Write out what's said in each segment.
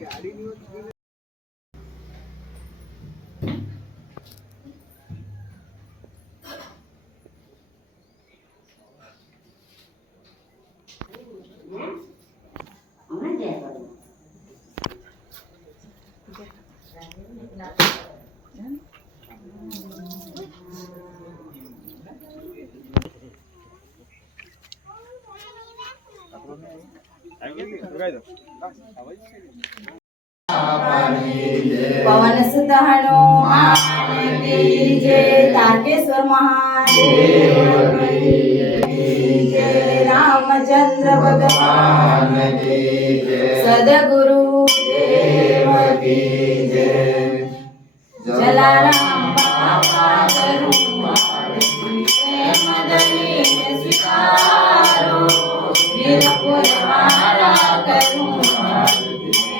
ગાડી પવન સુત હનુમાન કી જય તારકેશ્વર મહાદેવ. રામચંદ્ર ભગવાન. સદગુરુ हमारा करूँ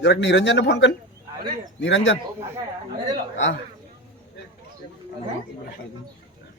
જરાક નિરંજન ફોન કર નિરંજન. હા.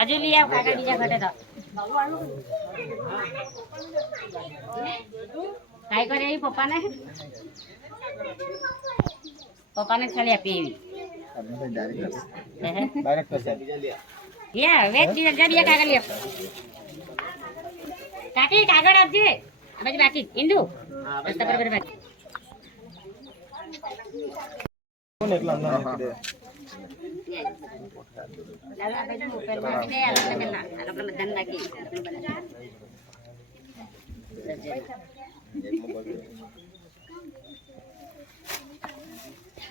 હજુ લઈ આવ કાકા બીજા ઘટે તો. કાંઈ કરે એવી પપ્પાને? પપ્પાને ખાલી આપી એવી. કાકી કાગળ આપજે. આ બાકી. ઇન્દુ. રસ્તા પર પર બાકી લાલો આ બાજુ પેલું આપી દે આ લોકોને પેલા આ લોકોને બધાને બાકી આ લોકોને બધા.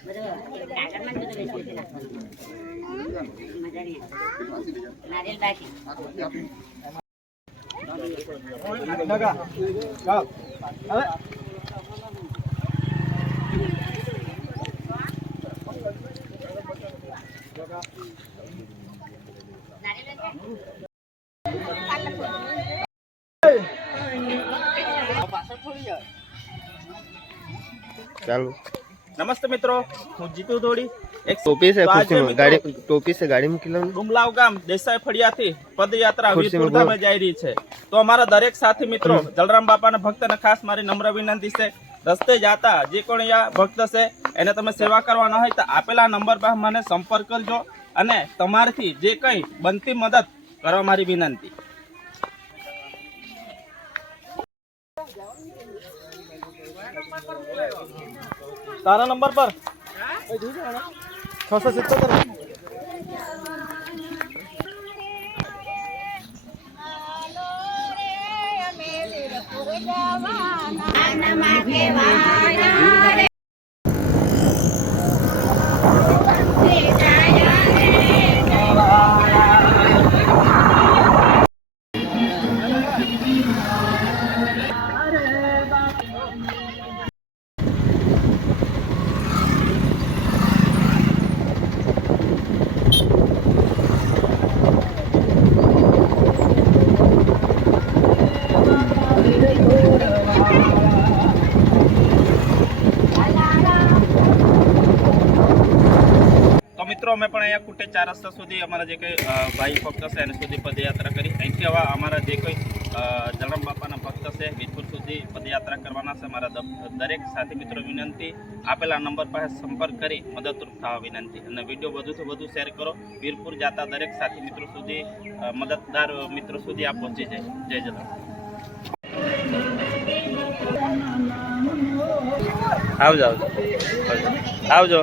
બધું કાગળમાં જ બધું વેચી વેચી નાખવાનું મજા નારિયેલ બાકી ચાલો. નમસ્તે મિત્રો હું જીતુ દોડી એક ટોપી છે ખુરશીમાં. ગાડી ટોપી છે ગાડી મૂકી લાવની ગુમલાવ ગામ દેસાઈ ફળિયાથી પદયાત્રા ખુરશીમાં વીરપુર ગામે જઈ રહી છે. તો અમારા દરેક સાથી મિત્રો જલરામ બાપાના ભક્તને ખાસ મારી નમ્ર વિનંતી છે. રસ્તે જાતા જે કોણ ભક્ત છે એને તમે સેવા કરવાના હોય તો આપેલા નંબર પર મને સંપર્ક કરજો. અને તમારાથી જે કંઈ બનતી મદદ કરવા મારી વિનંતી. તારા નંબર પર? છસો સિત્તોતેર. તો મિત્રો, અમે પણ અહીંયા કુટે ચાર રસ્તા સુધી અમારા જે કંઈ ભાઈ ભક્ત છે એને સુધી પદયાત્રા કરી. અહીંથી હવે અમારા જે કોઈ જલરામ બાપાના ભક્ત છે વીરપુર સુધી પદયાત્રા કરવાના છે અમારા દરેક સાથી મિત્રો, વિનંતી. આપેલા નંબર પાસે સંપર્ક કરી મદદરૂપ થવા વિનંતી. અને વીડિયો વધુથી વધુ શેર કરો. વીરપુર જતા દરેક સાથી મિત્રો સુધી મદદદાર મિત્રો સુધી આ પહોંચી જાય જય જલારામ આવજો આવજો. આવજો.